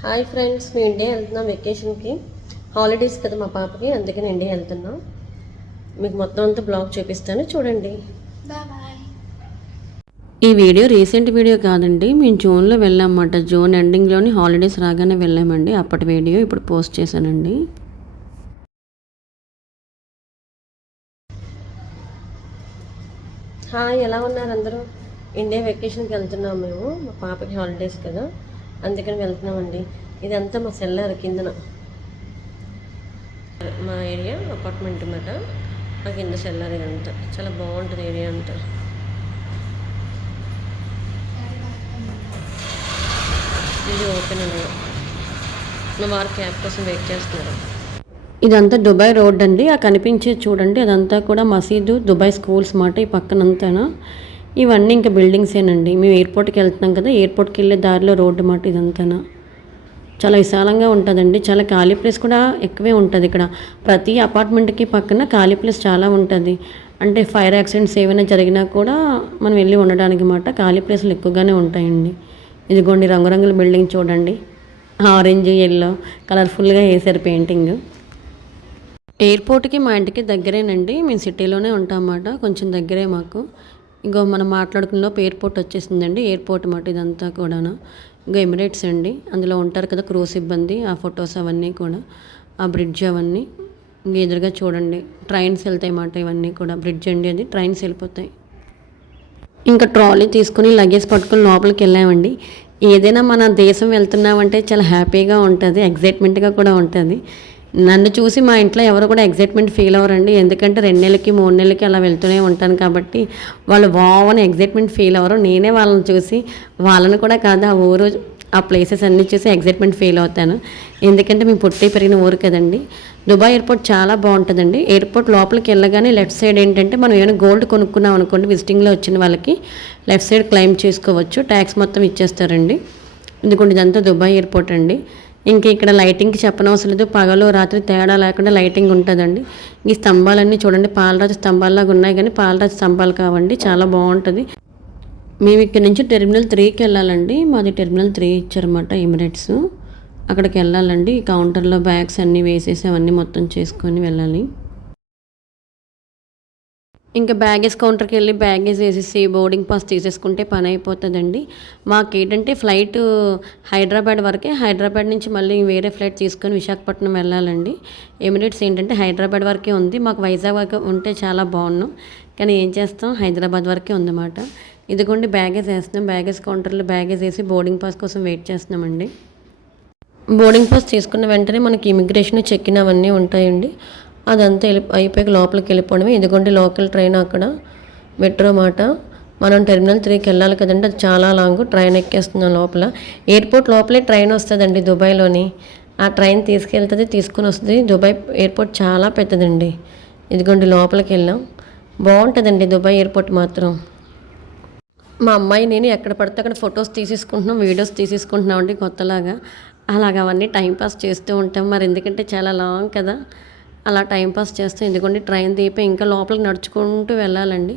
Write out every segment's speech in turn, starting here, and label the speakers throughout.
Speaker 1: Hi friends మేము India వెళ్తున్నాం వెకేషన్కి. Holidays కదా మా పాపకి అందుకని ఇండియా వెళ్తున్నాం. మీకు మొత్తం అంతా బ్లాగ్ చూపిస్తాను చూడండి. ఈ వీడియో రీసెంట్ వీడియో కాదండి మేము జూన్లో వెళ్ళామన్నమాట. జూన్ ఎండింగ్లోని హాలిడేస్ రాగానే వెళ్ళామండి. అప్పటి వీడియో ఇప్పుడు పోస్ట్ చేశానండి. హాయ్ ఎలా ఉన్నారు అందరూ? ఇండియా వెకేషన్కి వెళ్తున్నాం మేము. మా పాపకి హాలిడేస్ కదా. అందుకని వెళ్తున్నామండి. ఇదంతా మా సెల్లర్ కిందన. మా ఏరియా అపార్ట్మెంట్ అన్నమాట. మా కింద సెల్లర్ ఇదంతా. చాలా బాగుంటుంది ఏరియా అంతా. ఇది ఓపెన్ అండి. మా వారు క్యాబ్ కోసం వెయిట్ చేస్తున్నారు. ఇదంతా దుబాయ్ రోడ్ అండి. ఆ కనిపించేది చూడండి. అదంతా కూడా మసీదు దుబాయ్ స్కూల్స్ మాట ఈ పక్కనంతానా. ఇవన్నీ ఇంకా బిల్డింగ్సేనండి మేము ఎయిర్పోర్ట్కి వెళ్తున్నాం కదా ఎయిర్పోర్ట్కి వెళ్ళే దారిలో రోడ్డు మాట ఇదంతానా. చాలా విశాలంగా ఉంటుందండి. చాలా ఖాళీ ప్లేస్ కూడా ఎక్కువే ఉంటుంది ఇక్కడ. ప్రతి అపార్ట్మెంట్కి పక్కన ఖాళీ ప్లేస్ చాలా ఉంటుంది. అంటే ఫైర్ యాక్సిడెంట్స్ ఏమైనా జరిగినా కూడా మనం వెళ్ళి ఉండడానికి మాట ఖాళీ ప్లేస్లు ఎక్కువగానే ఉంటాయండి. ఇదిగోండి రంగురంగుల బిల్డింగ్ చూడండి. ఆరెంజ్ ఎల్లో కలర్ఫుల్గా వేసారు పెయింటింగ్ ఎయిర్పోర్ట్కి మా ఇంటికి దగ్గరేనండి. మేము సిటీలోనే ఉంటాం అన్నమాట కొంచెం దగ్గరే మాకు. ఇంకా మనం మాట్లాడుకున్నలోపు ఎయిర్పోర్ట్ వచ్చేసిందండి. ఎయిర్పోర్ట్ మాట ఇదంతా కూడాను. ఇంకా ఎమిరేట్స్ అండి. అందులో ఉంటారు కదా క్రూ సిబ్బంది ఆ ఫొటోస్ అవన్నీ కూడా ఆ బ్రిడ్జ్ అవన్నీ. ఇంకా ఎదురుగా చూడండి ట్రైన్స్ వెళ్తాయి మాట ఇవన్నీ కూడా. బ్రిడ్జ్ అండి అది ట్రైన్స్ వెళ్ళిపోతాయి. ఇంకా ట్రాలీ తీసుకుని లగేజ్ పట్టుకుని లోపలికి వెళ్ళామండి. ఏదైనా మన దేశం వెళ్తున్నామంటే చాలా హ్యాపీగా ఉంటుంది ఎగ్జైట్మెంట్గా కూడా ఉంటుంది. నన్ను చూసి మా ఇంట్లో ఎవరు కూడా ఎగ్జైట్మెంట్ ఫీల్ అవ్వరండి. ఎందుకంటే రెండు నెలలకి మూడు నెలలకి అలా వెళ్తూనే ఉంటాను కాబట్టి వాళ్ళు బాగుని అని ఎగ్జైట్మెంట్ ఫీల్ అవ్వరు. నేనే వాళ్ళని చూసి వాళ్ళని కూడా కాదు ఆ ఊరు ఆ ప్లేసెస్ అన్నీ చూసి ఎగ్జైట్మెంట్ ఫీల్ అవుతాను. ఎందుకంటే మేము పుట్టి పెరిగిన ఊరు కదండి. దుబాయ్ ఎయిర్పోర్ట్ చాలా బాగుంటుందండి. ఎయిర్పోర్ట్ లోపలికి వెళ్ళగానే లెఫ్ట్ సైడ్ ఏంటంటే మనం ఏమైనా గోల్డ్ కొనుక్కున్నాం అనుకోండి విజిటింగ్లో వచ్చిన వాళ్ళకి లెఫ్ట్ సైడ్ క్లైమ్ చేసుకోవచ్చు. ట్యాక్స్ మొత్తం ఇచ్చేస్తారండి. ఎందుకంటే ఇదంతా దుబాయ్ ఎయిర్పోర్ట్ అండి. ఇంకా ఇక్కడ లైటింగ్కి చెప్పనవసరం లేదు. పగలు రాత్రి తేడా లేకుండా లైటింగ్ ఉంటుందండి. ఈ స్తంభాలన్నీ చూడండి. పాలరాజు స్తంభాల్లాగా ఉన్నాయి కానీ పాలరాజు స్తంభాలు కావండి. చాలా బాగుంటుంది. మేము ఇక్కడ నుంచి టెర్మినల్ త్రీకి వెళ్ళాలండి. మాది టెర్మినల్ త్రీ ఇచ్చారన్నమాట ఎమిరేట్స్ అక్కడికి వెళ్ళాలండి. కౌంటర్లో బ్యాగ్స్ అన్నీ వేసేసి అవన్నీ మొత్తం చేసుకొని వెళ్ళాలి. ఇంకా బ్యాగేజ్ కౌంటర్కి వెళ్ళి బ్యాగేజ్ వేసేసి బోర్డింగ్ పాస్ తీసేసుకుంటే పని అయిపోతుందండి మాకు ఏంటంటే ఫ్లైట్ హైదరాబాద్ వరకే హైదరాబాద్ నుంచి మళ్ళీ వేరే ఫ్లైట్ తీసుకొని విశాఖపట్నం వెళ్ళాలండి. ఎమిరేట్స్ ఏంటంటే హైదరాబాద్ వరకే ఉంది. మాకు వైజాగ్ వరకు ఉంటే చాలా బాగున్నాం. కానీ ఏం చేస్తాం? హైదరాబాద్ వరకే ఉందన్నమాట. ఇదిగోండి బ్యాగేజ్ వేస్తున్నాం. బ్యాగేజ్ కౌంటర్లో బ్యాగేజ్ వేసి బోర్డింగ్ పాస్ కోసం వెయిట్ చేస్తున్నామండి. బోర్డింగ్ పాస్ తీసుకున్న వెంటనే మనకి ఇమిగ్రేషన్ చెక్ ఇన్ అవన్నీ ఉంటాయండి. అదంతా వెళ్ళి అయిపోయి లోపలికి వెళ్ళిపోవడమే. ఇదిగోండి లోకల్ ట్రైన్ అక్కడ. మెట్రో మాట. మనం టెర్మినల్ త్రీకి వెళ్ళాలి కదండి. అది చాలా లాంగ్ ట్రైన్ ఎక్కేస్తున్నాం లోపల. ఎయిర్పోర్ట్ లోపలే ట్రైన్ వస్తుందండి దుబాయ్లోని. ఆ ట్రైన్ తీసుకెళ్తుంది తీసుకుని వస్తుంది. దుబాయ్ ఎయిర్పోర్ట్ చాలా పెద్దదండి. ఇదిగోండి లోపలికి వెళ్ళాం. బాగుంటుందండి దుబాయ్ ఎయిర్పోర్ట్ మాత్రం. మా అమ్మాయి నేను ఎక్కడ పడితే అక్కడ ఫొటోస్ తీసేసుకుంటున్నాం వీడియోస్ తీసేసుకుంటున్నాం అండి కొత్తలాగా. అలాగ అవన్నీ టైంపాస్ చేస్తూ ఉంటాం. మరి ఎందుకంటే చాలా లాంగ్ కదా. అలా టైంపాస్ చేస్తాం ఎందుకంటే ట్రైన్ దీపి ఇంకా లోపలికి నడుచుకుంటూ వెళ్ళాలండి.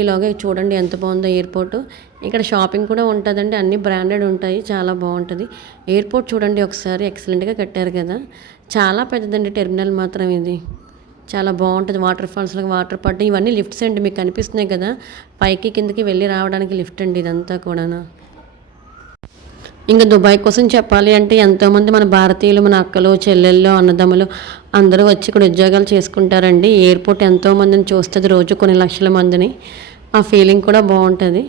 Speaker 1: ఈలోగా చూడండి ఎంత బాగుందో ఎయిర్పోర్ట్. ఇక్కడ షాపింగ్ కూడా ఉంటుందండి. అన్ని బ్రాండెడ్ ఉంటాయి. చాలా బాగుంటుంది. ఎయిర్పోర్ట్ చూడండి ఒకసారి. ఎక్సలెంట్గా కట్టారు కదా. చాలా పెద్దదండి టెర్మినల్ మాత్రం ఇది. చాలా బాగుంటుంది. వాటర్ ఫాల్స్లో వాటర్ పడ్డం ఇవన్నీ లిఫ్ట్స్ అండి. మీకు కనిపిస్తున్నాయి కదా. పైకి కిందకి వెళ్ళి రావడానికి లిఫ్ట్ అండి ఇదంతా కూడా ఇంకా దుబాయ్ కోసం చెప్పాలి అంటే ఎంతోమంది మన భారతీయులు మన అక్కలు చెల్లెళ్ళు అన్నదమ్ములు అందరూ వచ్చి ఇక్కడ ఉద్యోగాలు చేసుకుంటారండి. ఎయిర్పోర్ట్ ఎంతోమందిని చూస్తుంది రోజు కొన్ని లక్షల మందిని. ఆ ఫీలింగ్ కూడా బాగుంటుంది.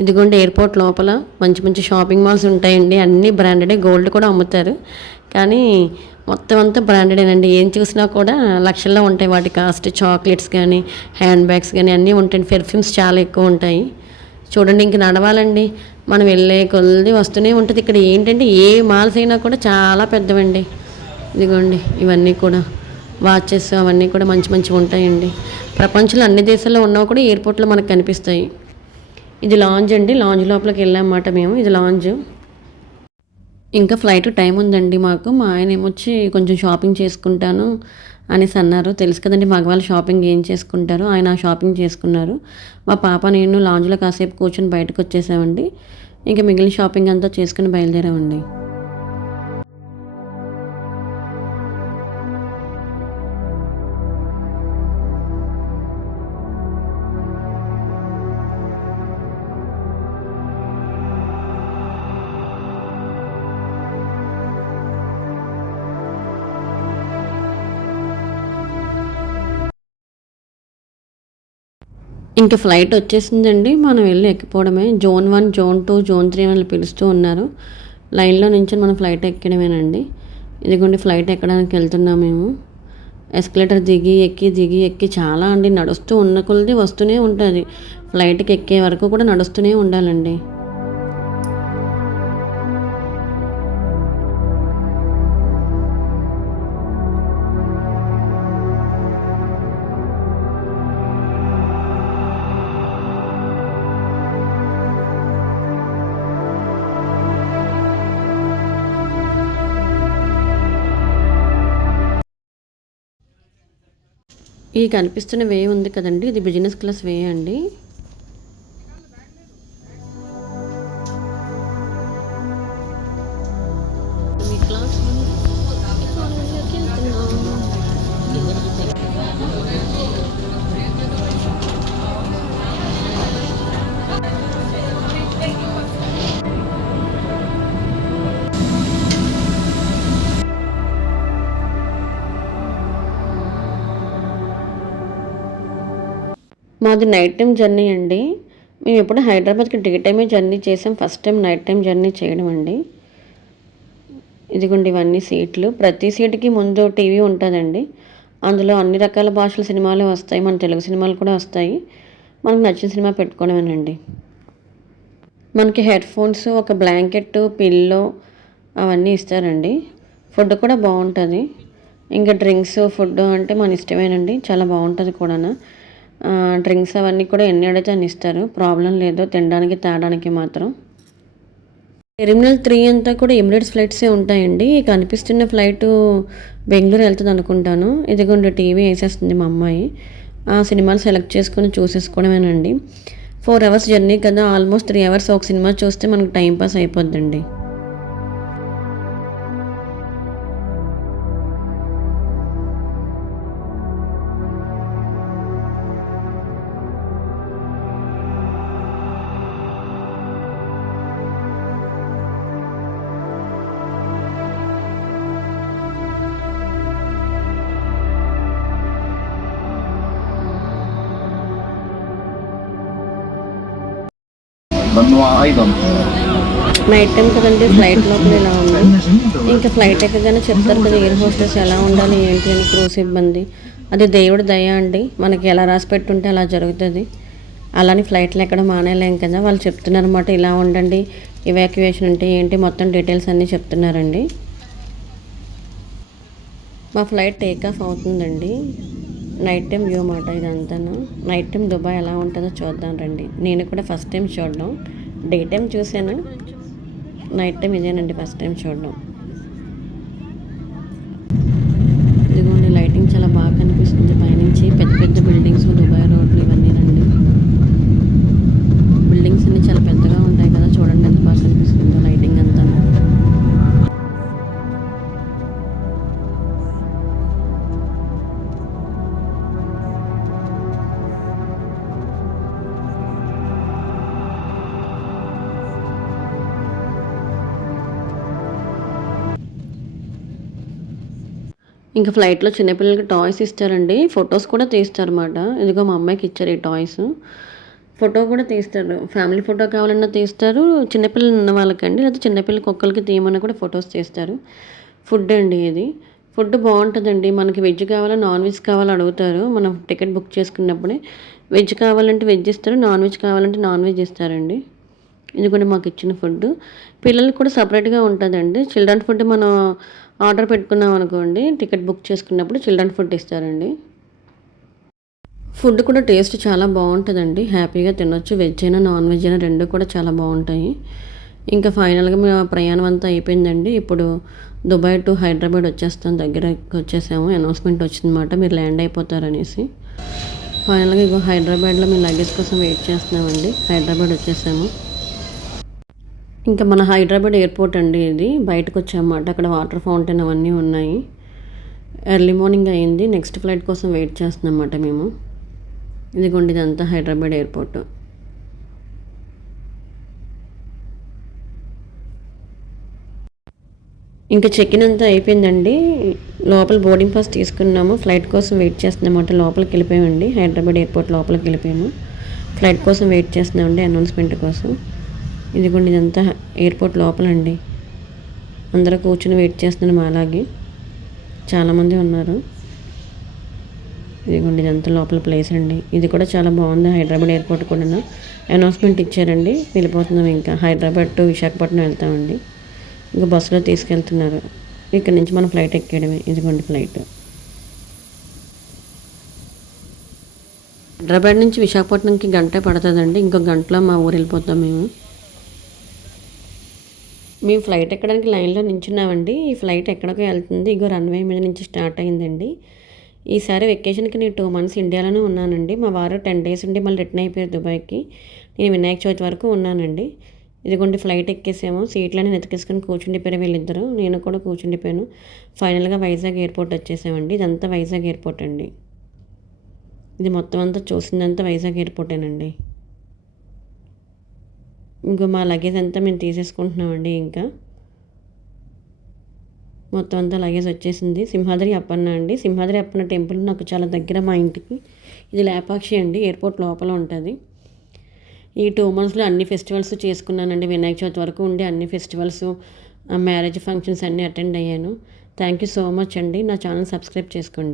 Speaker 1: ఇదిగోండి ఎయిర్పోర్ట్ లోపల మంచి మంచి షాపింగ్ మాల్స్ ఉంటాయండి. అన్ని బ్రాండెడే గోల్డ్ కూడా అమ్ముతారు. కానీ మొత్తం అంతా బ్రాండెడేనండి. ఏం చూసినా కూడా లక్షల్లో ఉంటాయి వాటి కాస్ట్. చాక్లెట్స్ కానీ హ్యాండ్ బ్యాగ్స్ కానీ అన్నీ ఉంటాయి పెర్ఫ్యూమ్స్ చాలా ఎక్కువ ఉంటాయి. చూడండి ఇంక నడవాలండి. మనం వెళ్ళే కొద్ది వస్తూనే ఉంటుంది. ఇక్కడ ఏంటంటే ఏ మాల్స్ అయినా కూడా చాలా పెద్దవండి. ఇదిగోండి ఇవన్నీ కూడా వాచెస్ అవన్నీ కూడా మంచి మంచివి ఉంటాయండి. ప్రపంచంలో అన్ని దేశాల్లో ఉన్నవి కూడా ఎయిర్పోర్ట్లో మనకు కనిపిస్తాయి. ఇది లాంజ్ అండి. లాంజ్ లోపలికి వెళ్ళామన్నమాట మేము. ఇది లాంజ్. ఇంకా ఫ్లైట్ టైం ఉందండి మాకు. మా ఆయన ఏమొచ్చి కొంచెం షాపింగ్ చేసుకుంటాను అనేసి అన్నారు. తెలుసు కదండి మగవాళ్ళు షాపింగ్ ఏం చేసుకుంటారు? ఆయన ఆ షాపింగ్ చేసుకున్నారు. మా పాప నేను లాంజ్లో కాసేపు కూర్చొని బయటకు వచ్చేసామండి. ఇంకా మిగిలిన షాపింగ్ అంతా చేసుకుని బయలుదేరామండి. ఇంకా ఫ్లైట్ వచ్చేసిందండి. మనం వెళ్ళి ఎక్కిపోవడమే. Zone one zone two zone three అని పిలుస్తూ ఉన్నారు. లైన్లో నుంచి మనం ఫ్లైట్ ఎక్కడమేనండి. ఇదిగోండి ఫ్లైట్ ఎక్కడానికి వెళ్తున్నాం మేము. ఎస్కలేటర్ దిగి ఎక్కి దిగి ఎక్కి చాలా అండి. నడుస్తూ ఉన్న కొలది వస్తూనే ఉంటుంది. ఫ్లైట్కి ఎక్కే వరకు కూడా నడుస్తూనే ఉండాలండి. ఈ కనిపిస్తున్న వే ఉంది కదండి. ఇది బిజినెస్ క్లాస్ వే అండి. మాది నైట్ టైం జర్నీ అండి. మేము ఎప్పుడు హైదరాబాద్కి డే టైమే జర్నీ చేసాం. First time night time journey చేయడం అండి. ఇదిగోండి ఇవన్నీ సీట్లు. ప్రతి సీటుకి ముందు టీవీ ఉంటుందండి. అందులో అన్ని రకాల భాషల సినిమాలు వస్తాయి. మన తెలుగు సినిమాలు కూడా వస్తాయి. మనకు నచ్చిన సినిమా పెట్టుకోవడమేనండి. మనకి హెడ్ ఫోన్స్ ఒక బ్లాంకెట్ పిల్లో అవన్నీ ఇస్తారండి. ఫుడ్ కూడా బాగుంటుంది. ఇంకా డ్రింక్స్ ఫుడ్ అంటే మన ఇష్టమేనండి. చాలా బాగుంటుంది కూడా డ్రింక్స్ అవన్నీ కూడా ఎన్ని అడిగితే అని ఇస్తారు. ప్రాబ్లం లేదు. తినడానికి తాగడానికి మాత్రం. టెర్మినల్ త్రీ అంతా కూడా ఎమిరేట్స్ ఫ్లైట్సే ఉంటాయండి. ఈ కనిపిస్తున్న ఫ్లైట్ బెంగళూరు వెళ్తుంది అనుకుంటాను. ఇదిగోండి టీవీ వేసేస్తుంది మా అమ్మాయి. ఆ సినిమాలు సెలెక్ట్ చేసుకుని చూసేసుకోవడమేనండి. ఫోర్ అవర్స్ జర్నీ కదా. ఆల్మోస్ట్ త్రీ అవర్స్ ఒక సినిమా చూస్తే మనకు టైం పాస్ అయిపోద్దండి. నైట్ టైం కదండి ఫ్లైట్ లోపల ఇలా ఉంది ఇంకా ఫ్లైట్ ఎక్కగానే చెప్తారు కదా ఎయిర్ హోస్టెస్ ఎలా ఉండాలి ఏంటి అని క్రూ సిబ్బంది. అది దేవుడి దయ అండి. మనకి ఎలా రాసి పెట్టుంటే అలా జరుగుతుంది. అలానే ఫ్లైట్లు ఎక్కడ మానేలేం కదా వాళ్ళు చెప్తున్నారు అనమాట ఇలా ఉండండి ఇవాక్యువేషన్ అంటే ఏంటి మొత్తం డీటెయిల్స్ అన్నీ చెప్తున్నారండి. మా ఫ్లైట్ టేక్ ఆఫ్ అవుతుందండి. నైట్ టైం వ్యూ మాట ఇదంతాను. నైట్ టైం దుబాయ్ ఎలా ఉంటుందో చూద్దాం రండి. నేను కూడా ఫస్ట్ టైం చూడడం. డే టైం చూశాను. నైట్ టైం ఇదేనండి ఫస్ట్ టైం చూడడం. ఇదిగోండి లైటింగ్ చాలా బాగా కనిపిస్తుంది. పైనుంచి పెద్ద పెద్ద బిల్డింగ్స్ దుబాయ్ రోడ్లు ఇవన్నీ రండి. బిల్డింగ్స్ అన్ని చాలా ఇంకా ఫ్లైట్లో చిన్నపిల్లలకి టాయ్స్ ఇస్తారండి. ఫొటోస్ కూడా తీస్తారన్నమాట. ఇదిగో మా అమ్మాయికి ఇచ్చారు ఈ టాయ్స్ ఫోటో కూడా తీస్తారు. ఫ్యామిలీ ఫోటో కావాలన్నా తీస్తారు. చిన్నపిల్లలు ఉన్న వాళ్ళకండి. లేదా చిన్నపిల్లలకి కుక్కలకి తీయమన్నా కూడా ఫొటోస్ తీస్తారు. ఫుడ్ అండి ఇది. ఫుడ్ బాగుంటుందండి. మనకి వెజ్ కావాలా నాన్ వెజ్ కావాలా అడుగుతారు. మనం టికెట్ బుక్ చేసుకున్నప్పుడే. వెజ్ కావాలంటే వెజ్ ఇస్తారు. నాన్ వెజ్ కావాలంటే నాన్ వెజ్ ఇస్తారండి. ఇది కూడా మాకు ఇచ్చిన ఫుడ్ పిల్లలకి కూడా సపరేట్గా ఉంటుందండి. చిల్డ్రన్ ఫుడ్ మనం ఆర్డర్ పెట్టుకున్నాం అనుకోండి టికెట్ బుక్ చేసుకున్నప్పుడు చిల్డ్రన్ ఫుడ్ ఇస్తారండి. ఫుడ్ కూడా టేస్ట్ చాలా బాగుంటుందండి. హ్యాపీగా తినొచ్చు. వెజ్ అయినా నాన్ వెజ్ అయినా రెండు కూడా చాలా బాగుంటాయి. ఇంకా ఫైనల్గా మేము ప్రయాణం అంతా అయిపోయిందండి. ఇప్పుడు దుబాయ్ టు హైదరాబాద్ వచ్చేస్తాం. దగ్గరకు వచ్చేసాము. అనౌన్స్మెంట్ వచ్చిందన్నమాట. మీరు ల్యాండ్ అయిపోతారనేసి. ఫైనల్గా ఇగో హైదరాబాద్లో మేము లగేజ్ కోసం వెయిట్ చేస్తున్నామండి. హైదరాబాద్ వచ్చేసాము. ఇంకా మన హైదరాబాద్ ఎయిర్పోర్ట్ అండి ఇది. బయటకు వచ్చామన్నమాట అక్కడ వాటర్ ఫౌంటైన్ అవన్నీ ఉన్నాయి. ఎర్లీ మార్నింగ్ అయింది. నెక్స్ట్ ఫ్లైట్ కోసం వెయిట్ చేస్తున్నామన్నమాట మేము. ఇదిగోండి ఇదంతా హైదరాబాద్ ఎయిర్పోర్ట్. ఇంకా చెక్ ఇన్ అంతా అయిపోయిందండి. లోపల బోర్డింగ్ పాస్ తీసుకున్నాము. ఫ్లైట్ కోసం వెయిట్ చేస్తున్నామన్నమాట. లోపలికి వెళ్ళిపోయామండి. హైదరాబాద్ ఎయిర్పోర్ట్ లోపలికి వెళ్ళిపోయాము. ఫ్లైట్ కోసం వెయిట్ చేస్తున్నామండి అనౌన్స్మెంట్ కోసం. ఇదిగోండి ఇదంతా ఎయిర్పోర్ట్ లోపలండి. అందరూ కూర్చుని వెయిట్ చేస్తున్నారు మా అలాగే చాలామంది ఉన్నారు. ఇదిగోండి ఇదంతా లోపల ప్లేస్ అండి. ఇది కూడా చాలా బాగుంది హైదరాబాద్ ఎయిర్పోర్ట్ కూడా అనౌన్స్మెంట్ ఇచ్చారండి. వెళ్ళిపోతున్నాం ఇంకా. హైదరాబాద్ టు విశాఖపట్నం వెళ్తామండి. ఇంకా బస్సులో తీసుకెళ్తున్నారు. ఇక్కడ నుంచి మనం ఫ్లైట్ ఎక్కేయడమే. ఇదిగోండి ఫ్లైట్ హైదరాబాద్ నుంచి విశాఖపట్నంకి గంట పడుతుందండి. ఇంకో గంటలో మా ఊరు వెళ్ళిపోతాం మేము. మేము ఫ్లైట్ ఎక్కడానికి లైన్లో నించున్నామండి. ఈ ఫ్లైట్ ఎక్కడికో వెళ్తుంది. ఇగో రన్వే మీద నుంచి స్టార్ట్ అయిందండి. ఈసారి వెకేషన్కి నేను టూ మంత్స్ ఇండియాలోనే ఉన్నానండి. మా వారు టెన్ డేస్ ఉండి మళ్ళీ రిటర్న్ అయిపోయారు దుబాయ్కి. నేను వినాయక చవితి వరకు ఉన్నానండి. ఇదిగోండి ఫ్లైట్ ఎక్కేసాము. సీట్లని వెతికేసుకొని కూర్చుండిపోయారు వీళ్ళిద్దరూ. నేను కూడా కూర్చుండిపోయాను. ఫైనల్గా వైజాగ్ ఎయిర్పోర్ట్ వచ్చేసామండి. ఇదంతా వైజాగ్ ఎయిర్పోర్ట్ అండి. ఇది మొత్తం అంతా చూసిందంతా వైజాగ్ ఎయిర్పోర్టేనండి. ఇంకో మా లగేజ్ అంతా మేము తీసేసుకుంటున్నామండి ఇంకా. మొత్తం అంతా లగేజ్ వచ్చేసింది. సింహాద్రి అప్పన్న అండి. సింహాద్రి అప్పన్న టెంపుల్ నాకు చాలా దగ్గర మా ఇంటికి. ఇది లేపాక్షి అండి. ఎయిర్పోర్ట్ లోపల ఉంటుంది. ఈ టూ మంత్స్లో అన్ని ఫెస్టివల్స్ చేసుకున్నానండి. వినాయక చవితి వరకు ఉండి అన్ని ఫెస్టివల్స్ మ్యారేజ్ ఫంక్షన్స్ అన్నీ అటెండ్ అయ్యాను. థ్యాంక్ యూ సో మచ్ అండి. నా ఛానల్ సబ్స్క్రైబ్ చేసుకోండి.